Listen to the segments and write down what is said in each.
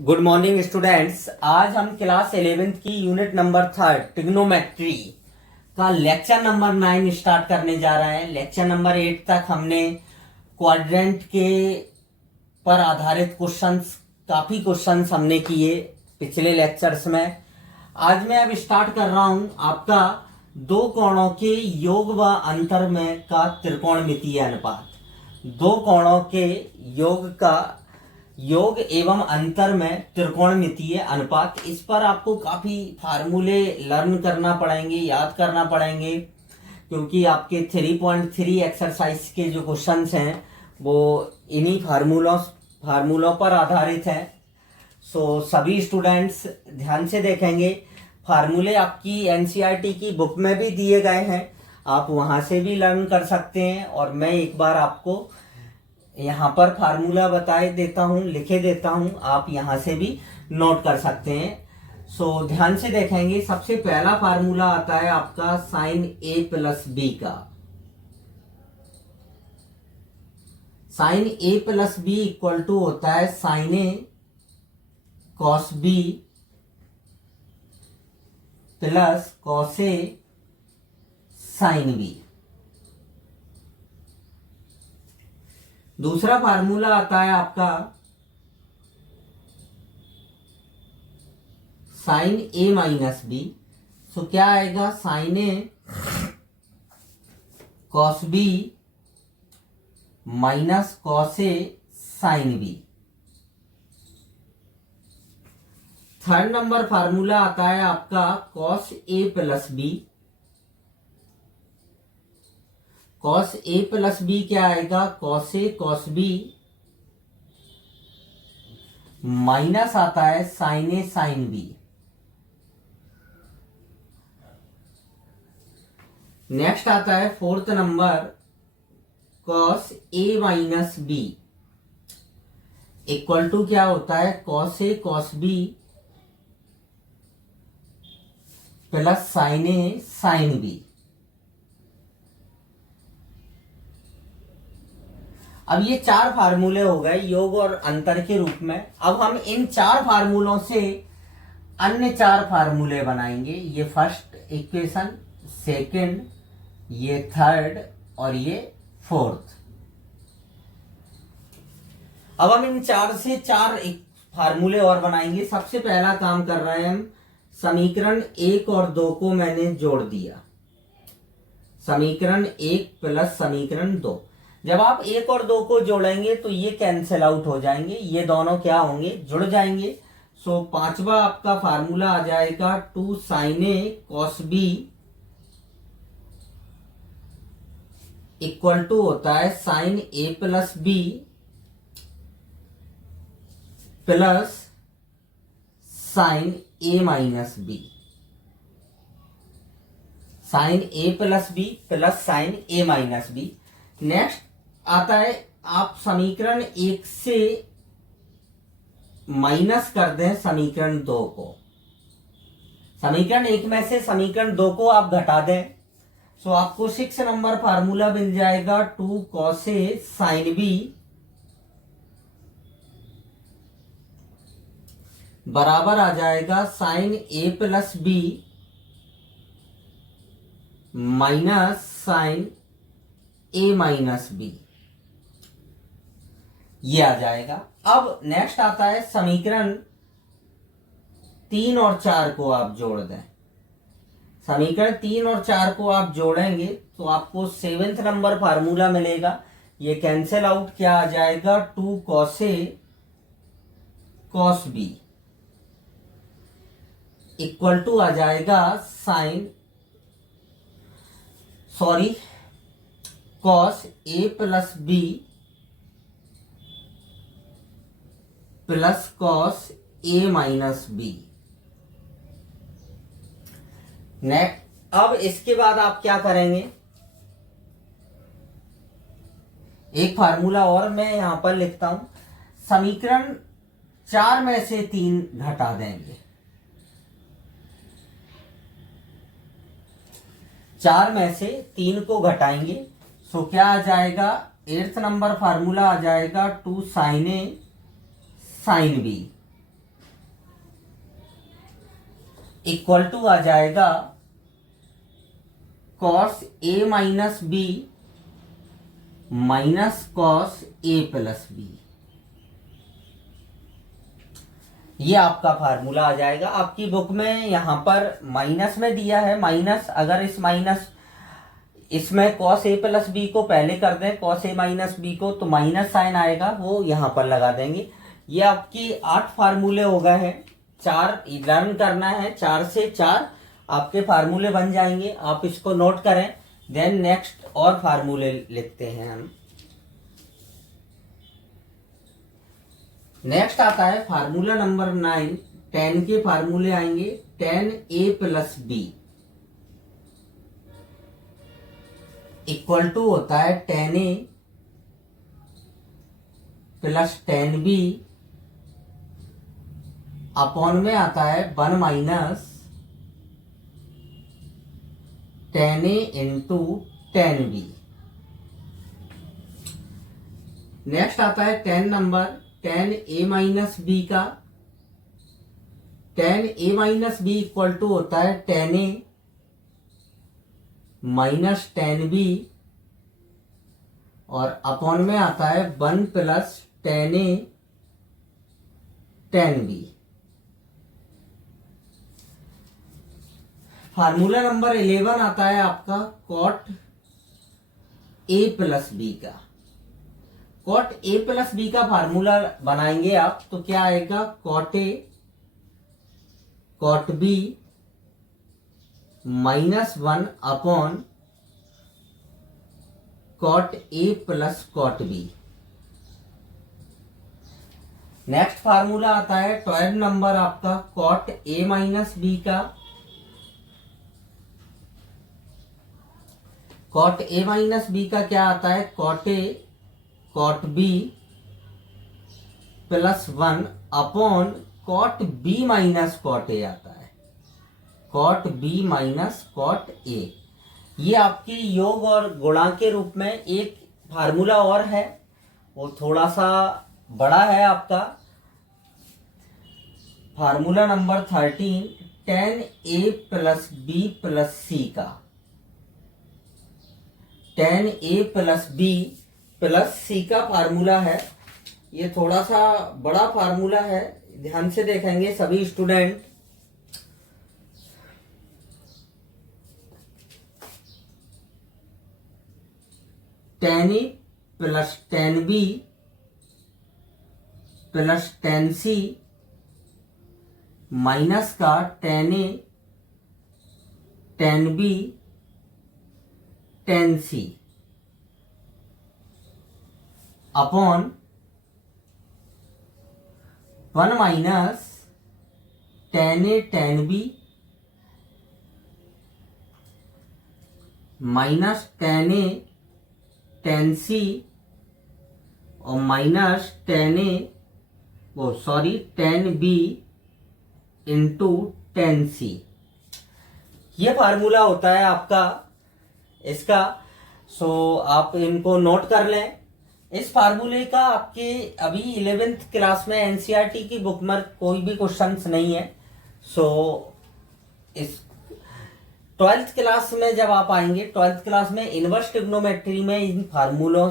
Good morning students. आज हम class 11th की यूनिट नंबर 3 ट्रिग्नोमेट्री का लेक्चर नंबर 9 स्टार्ट करने जा रहे हैं। लेक्चर नंबर 8 तक हमने क्वाड्रेंट के पर आधारित काफी क्वेश्चंस हमने किए पिछले लेक्चर्स में। आज मैं अब स्टार्ट कर रहा हूं आपका दो कोणों के योग व अंतर में का त्रिकोणमितीय अनुपात। दो कोणों के योग एवं अंतर में त्रिकोणमितीय अनुपात। इस पर आपको काफी फार्मूले लर्न करना पड़ेंगे, याद करना पड़ेंगे, क्योंकि आपके 3.3 एक्सरसाइज के जो क्वेश्चंस हैं वो इन्हीं फार्मूलों पर आधारित हैं। सो सभी स्टूडेंट्स ध्यान से देखेंगे। फार्मूले आपकी एनसीईआरटी की बुक में भी दिए गए हैं, आप वहां से भी लर्न कर सकते हैं, और मैं एक बार आपको यहाँ पर फार्मूला लिखे देता हूँ, आप यहाँ से भी नोट कर सकते हैं। सो ध्यान से देखेंगे। सबसे पहला फार्मूला आता है आपका साइन ए प्लस बी का। Sine A plus B equal to होता है sine A cos B plus cos A sine B. दूसरा फार्मूला आता है आपका साइन ए माइनस बी। सो क्या आएगा? Sine A cos B minus cos A sine B. Third number formula आता है आपका cos A plus B. Cos A plus B क्या आएगा? कॉस ए कॉस बी माइनस आता है साइन ए साइन बी। नेक्स्ट आता है fourth number cos A minus B equal to क्या होता है? कॉस ए कॉस बी प्लस साइन ए साइन बी। अब ये चार फार्मूले हो गए योग और अंतर के रूप में। अब हम इन चार फार्मूलों से अन्य चार फार्मूले बनाएंगे। ये फर्स्ट इक्वेशन, सेकंड, ये थर्ड और ये फोर्थ। अब हम इन चार से चार फार्मूले और बनाएंगे। सबसे पहला काम कर रहे हैं हम, समीकरण 1 और 2 को मैंने जोड़ दिया। समीकरण 1 प्लस समीकरण 2। जब आप 1 और 2 को जोड़ेंगे तो ये कैंसिल आउट हो जाएंगे, ये दोनों क्या होंगे? जुड़ जाएंगे। सो पांचवा आपका फार्मूला आ जाएगा 2 sine A cos B equal to होता है साइन ए प्लस बी प्लस साइन ए माइनस बी। साइन ए प्लस बी प्लस साइन ए माइनस बी। नेक्स्ट आता है, आप समीकरण 1 से माइनस कर दें समीकरण 2 को। समीकरण 1 में से समीकरण 2 को आप घटा दें। सो आपको 6 नंबर फार्मूला मिल जाएगा 2 कॉस ए साइन बी बराबर आ जाएगा साइन ए प्लस बी माइनस साइन ए माइनस बी। ये आ जाएगा। अब नेक्स्ट आता है समीकरण 3 और 4 को आप जोड़ दें। समीकरण 3 और 4 को आप जोड़ेंगे तो आपको 7th नंबर फार्मूला मिलेगा। ये कैंसिल आउट क्या आ जाएगा? 2 cos A cos B equal to आ जाएगा cos A plus B plus cos A minus B. Next, अब इसके बाद आप क्या करेंगे? एक फार्मूला और मैं यहां पर लिखता हूं। समीकरण 4 में से 3 घटा देंगे। 4 में से 3 को घटाएंगे। सो क्या आ जाएगा? 8th नंबर फार्मूला आ जाएगा 2 sine A sine B equal to आ जाएगा cos A minus B minus cos A plus B. ये आपका फार्मूला आ जाएगा। आपकी बुक में यहां पर माइनस में दिया है माइनस, अगर इस माइनस इसमें कॉस ए प्लस बी को पहले कर दें, कॉस ए माइनस बी को, तो माइनस साइन आएगा, वो यहां पर लगा देंगे। ये आपकी 8 फार्मूले हो गए हैं। 4 लर्न करना है, 4 से 4 आपके फार्मूले बन जाएंगे। आप इसको नोट करें। देन नेक्स्ट और फार्मूले लिखते हैं हम। नेक्स्ट आता है फार्मूला नंबर 9। 10 के फार्मूले आएंगे। 10 ए प्लस बी इक्वल टू होता है 10 ए प्लस 10 बी अपॉन में आता है 1 माइनस 10 ए इंटू 10 बी। नेक्स्ट आता है 10 नंबर 10 ए माइनस बी का। 10 A minus B equal to होता है 10 ए माइनस 10 बी और अपॉन में आता है 1 plus 10 A 10 B. Formula number 11 आता है आपका कॉट ए प्लस बी का। कॉट ए प्लस बी का फार्मूला बनाएंगे आप तो क्या आएगा, cot A cot B -1 upon cot A plus cot B. Next formula आता है 12 नंबर आपका कॉट ए माइनस बी का। कॉट ए माइनस बी का क्या आता है, cot A cot B +1 upon cot B minus cot A आता है, cot B minus cot A. ये आपकी योग और गुणा के रूप में एक फार्मूला और है, वो थोड़ा सा बड़ा है आपका। फार्मूला नंबर 13 10 ए प्लस बी प्लस सी का। 10 ए प्लस बी प्लस सी का फार्मूला है। ये थोड़ा सा बड़ा फार्मूला है, ध्यान से देखेंगे सभी स्टूडेंट। टेन ए प्लस 10 बी प्लस 10 सी माइनस का 10 A 10 B 10 C upon 1 minus 10 A 10 B minus 10 A 10 सी और माइनस 10 ए 10 बी इंटू 10 सी। ये फार्मूला होता है आपका इसका। आप इनको नोट कर लें। इस फार्मूले का आपके अभी 11th क्लास में एनसीईआरटी की बुक में कोई भी क्वेश्चंस नहीं है। इस 12th क्लास में जब आप आएंगे, 12th क्लास में इनवर्स ट्रिग्नोमेट्री में इन फार्मूलों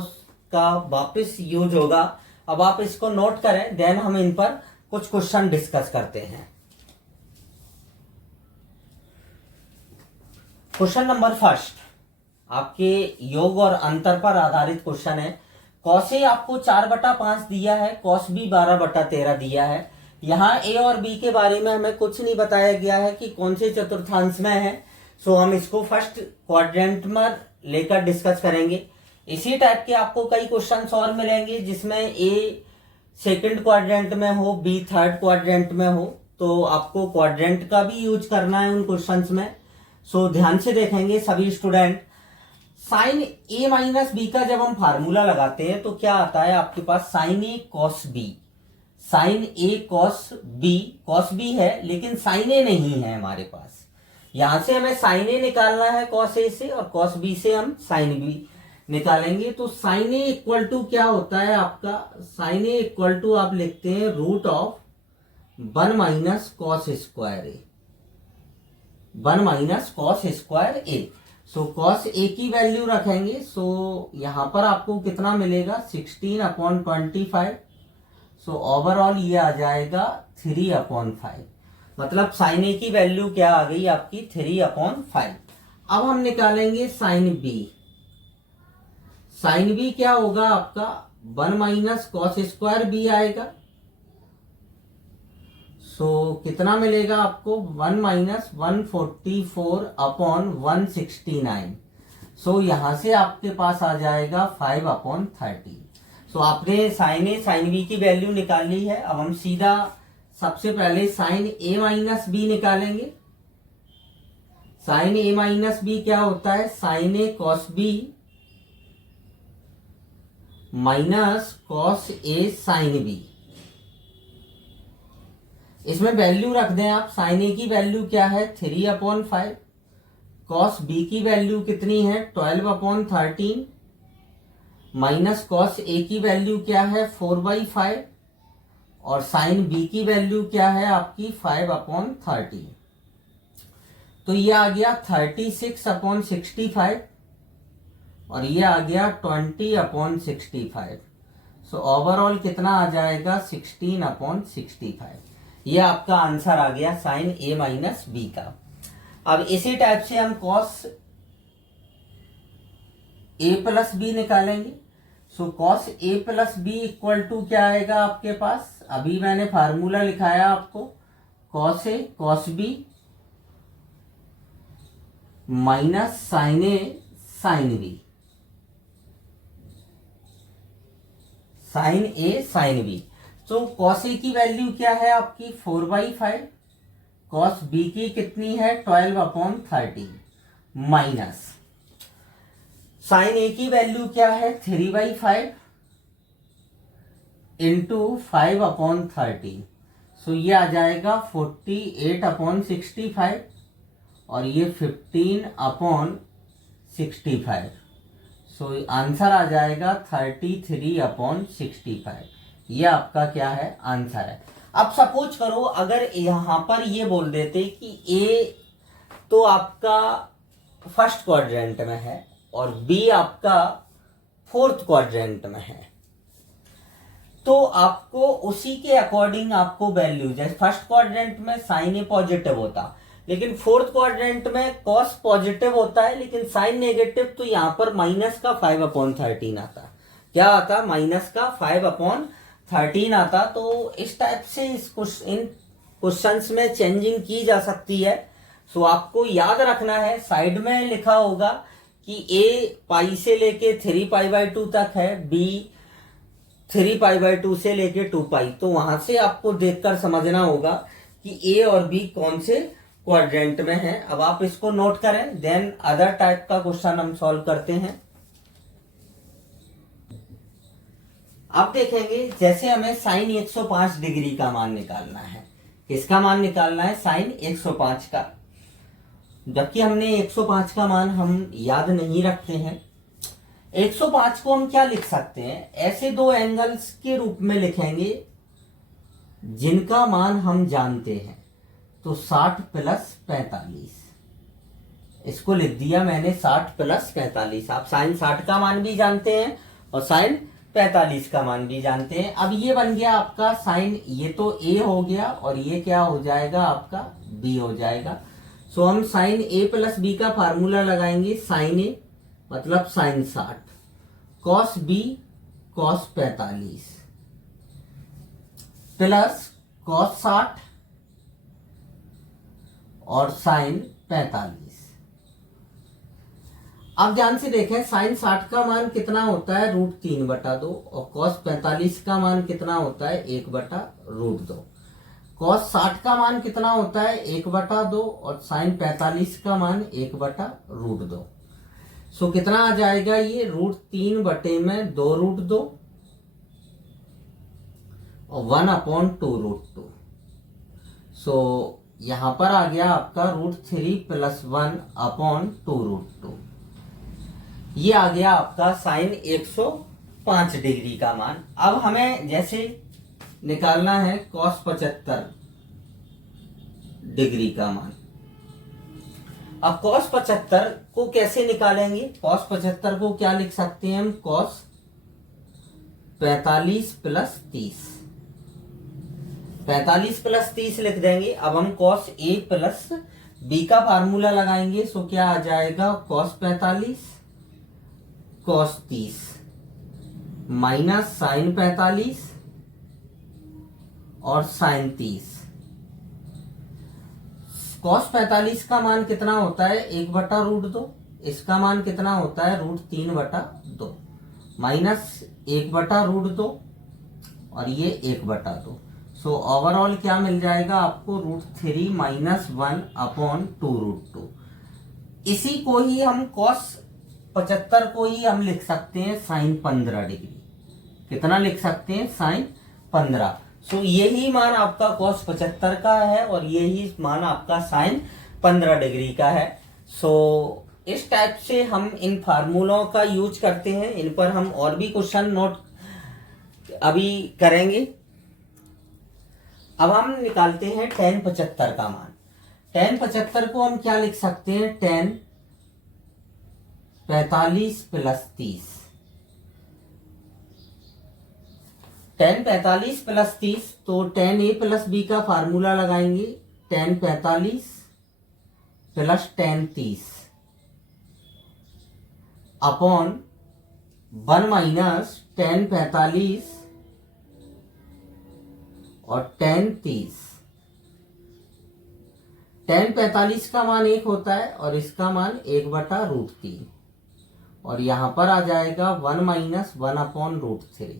का वापस यूज होगा। अब आप इसको नोट करें, देन हम इन पर कुछ क्वेश्चन डिस्कस करते हैं। क्वेश्चन नंबर फर्स्ट आपके योग और अंतर पर आधारित क्वेश्चन है। कॉस ए आपको 4/5 दिया है, कॉस बी 12/13 दिया है। यहाँ ए और बी के बारे में हमें कुछ नहीं बताया गया है कि कौन से चतुर्थांश में है। हम इसको फर्स्ट क्वाड्रेंट में लेकर डिस्कस करेंगे। इसी टाइप के आपको कई क्वेश्चंस और मिलेंगे जिसमें ए सेकंड क्वाड्रेंट में हो, बी थर्ड क्वाड्रेंट में हो, तो आपको क्वाड्रेंट का भी यूज करना है उन क्वेश्चंस में। ध्यान से देखेंगे सभी स्टूडेंट। साइन ए माइनस बी का जब हम फार्मूला लगाते हैं तो क्या आता है आपके पास, साइन ए कॉस बी। साइन ए कॉस बी है लेकिन साइन ए नहीं है हमारे पास। यहां से हमें साइन ए निकालना है कॉस ए से और कॉस बी से हम साइन बी निकालेंगे। तो साइन ए इक्वल टू क्या होता है आपका, साइन ए इक्वल टू आप लिखते हैं √1 - cos square A. 1 minus cos square A. So cos A की वैल्यू रखेंगे, सो यहां पर आपको कितना मिलेगा 16/25। सो ओवरऑल ये आ जाएगा 3/5। मतलब साइन ए की वैल्यू क्या आ गई आपकी 3/5। अब हम निकालेंगे साइन बी। साइन बी क्या होगा आपका 1 माइनस कॉस स्क्वायर बी आएगा। सो कितना मिलेगा आपको 1 माइनस 144/169। सो यहां से आपके पास आ जाएगा 5/30। सो आपने साइन ए साइन बी की वैल्यू निकाल ली है। अब हम सीधा सबसे पहले साइन ए माइनस बी निकालेंगे। साइन ए माइनस बी क्या होता है sine A cos B minus cos A sine B. इसमें वैल्यू रख दें आप। साइन ए की वैल्यू क्या है 3/5। कॉस बी की वैल्यू कितनी है 12/13 माइनस कॉस ए की वैल्यू क्या है 4/5 और साइन बी की वैल्यू क्या है आपकी 5/30। तो ये आ गया 36/65 और ये आ गया 20/65। सो ओवरऑल कितना आ जाएगा 16/65। ये आपका आंसर आ गया साइन ए माइनस बी का। अब इसी टाइप से हम कॉस ए प्लस बी निकालेंगे। So cos A plus B equal to क्या आएगा आपके पास, अभी मैंने फार्मूला लिखाया आपको, कॉस ए कॉस बी माइनस साइन ए साइन बी। साइन ए साइन बी। तो कॉस ए की वैल्यू क्या है आपकी 4/5। कॉस बी की कितनी है 12/13 माइनस साइन ए की वैल्यू क्या है 3/5 इंटू 5/13। सो ये आ जाएगा 48/65 और ये 15/65। सो आंसर आ जाएगा 33/65। ये आपका क्या है आंसर है। अब सपोज करो अगर यहां पर ये बोल देते कि ए तो आपका फर्स्ट क्वाड्रेंट में है और बी आपका फोर्थ क्वाड्रेंट में है, तो आपको उसी के अकॉर्डिंग आपको वैल्यू, जैसे फर्स्ट क्वाड्रेंट में साइन ए पॉजिटिव होता लेकिन फोर्थ क्वाड्रेंट में कॉस पॉजिटिव होता है लेकिन साइन नेगेटिव, तो यहां पर माइनस का 5/13 आता। क्या आता माइनस का 5/13 आता। तो इस टाइप से इन क्वेश्चंस में चेंजिंग की जा सकती है। सो आपको याद रखना है साइड में लिखा होगा कि ए पाई से लेके 3π/2 तक है, बी 3π/2 से लेके 2π। तो वहां से आपको देखकर समझना होगा कि ए और बी कौन से क्वाड्रेंट में है। अब आप इसको नोट करें, देन अदर टाइप का क्वेश्चन हम सॉल्व करते हैं। अब देखेंगे जैसे हमें साइन 105 डिग्री का मान निकालना है। किसका मान निकालना है साइन 105 का, जबकि हमने 105 का मान हम याद नहीं रखते हैं। 105 को हम क्या लिख सकते हैं, ऐसे दो एंगल्स के रूप में लिखेंगे जिनका मान हम जानते हैं। तो 60 + 45 इसको लिख दिया मैंने 60 + 45। आप साइन 60 का मान भी जानते हैं और साइन 45 का मान भी जानते हैं। अब ये बन गया आपका साइन, ये तो ए हो गया और ये क्या हो जाएगा आपका बी हो जाएगा। सो हम साइन ए प्लस बी का फार्मूला लगाएंगे। साइन ए मतलब sine 60, cos B cos 45 plus cos 60 और साइन 45। अब ध्यान से देखें, साइन 60 का मान कितना होता है √3/2 और कॉस 45 का मान कितना होता है 1/√2। कॉस 60 का मान कितना होता है 1/2 और साइन 45 का मान 1/√2। सो कितना आ जाएगा ये √3/2√2 और 1/2√2। सो यहां पर आ गया आपका √3 + 1/2√2। ये आ गया आपका साइन 105 डिग्री का मान। अब हमें जैसे निकालना है कॉस 75 डिग्री का मान। अब cos 75 को कैसे निकालेंगे? cos 75 को क्या लिख सकते हैं हम? cos 45 प्लस 30, 45 प्लस 30 लिख देंगे। अब हम cos A प्लस B का फार्मूला लगाएंगे, सो क्या आ जाएगा? cos 45 cos 30 माइनस sin 45 और sin 30। cos 45 का मान कितना होता है? 1/√2। इसका मान कितना होता है? √3/2 माइनस 1/√2 और ये 1/2। सो ओवरऑल क्या मिल जाएगा आपको? √3 माइनस 1/2√2। इसी को ही हम cos 75 को ही हम लिख सकते हैं sin 15 डिग्री। कितना लिख सकते हैं? sin 15। सो यही मान आपका cos 75 का है और यही मान आपका sin 15 डिग्री का है। सो इस टाइप से हम इन फार्मूलों का यूज करते हैं। इन पर हम और भी क्वेश्चन नोट अभी करेंगे। अब हम निकालते हैं tan 75 का मान। tan 75 को हम क्या लिख सकते हैं? tan 45 plus 30। tan 45 प्लस 30, तो tan A प्लस B का फार्मूला लगाएंगे। tan 45 plus tan 30 upon 1 minus tan 45 और tan 30। tan 45 का मान 1 होता है और इसका मान 1/√3 और यहां पर आ जाएगा 1 माइनस 1/√3।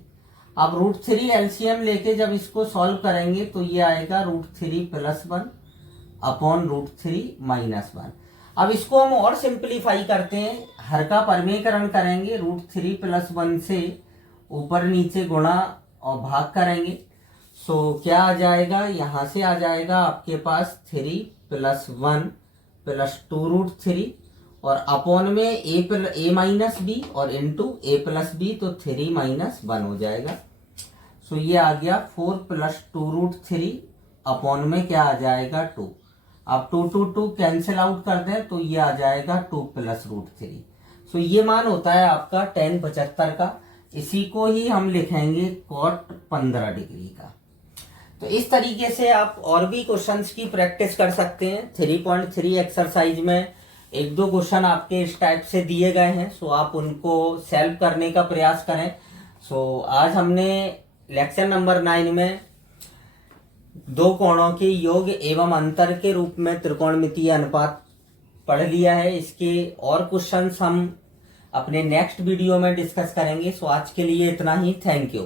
अब √3 एलसीएम लेके जब इसको सॉल्व करेंगे तो ये आएगा √3 प्लस 1 अपॉन √3 माइनस 1। अब इसको हम और सिंप्लीफाई करते हैं, हर का परमेयकरण करेंगे। √3 प्लस 1 से ऊपर नीचे गुणा और भाग करेंगे। सो क्या आ जाएगा? यहां से आ जाएगा आपके पास 3 प्लस 1 प्लस 2√3 और अपॉन में a माइनस बी और इंटू a प्लस बी, तो 3 माइनस 1 हो जाएगा। सो ये आ गया 4 प्लस 2√3 अपॉन में क्या आ जाएगा? 2। अब 2 कैंसिल आउट कर दें तो ये आ जाएगा 2 प्लस √3। सो ये मान होता है आपका tan 75 का। इसी को ही हम लिखेंगे cot 15 डिग्री का। तो इस तरीके से आप और भी क्वेश्चंस की प्रैक्टिस कर सकते हैं। 3.3 एक्सरसाइज में 1-2 क्वेश्चन आपके इस टाइप से दिए गए हैं, सो आप उनको सॉल्व करने का प्रयास करें। सो आज हमने लेक्चर नंबर 9 में 2 कोणों के योग एवं अंतर के रूप में त्रिकोणमितीय अनुपात पढ़ लिया है। इसके और क्वेश्चंस हम अपने नेक्स्ट वीडियो में डिस्कस करेंगे। सो आज के लिए इतना ही। Thank you.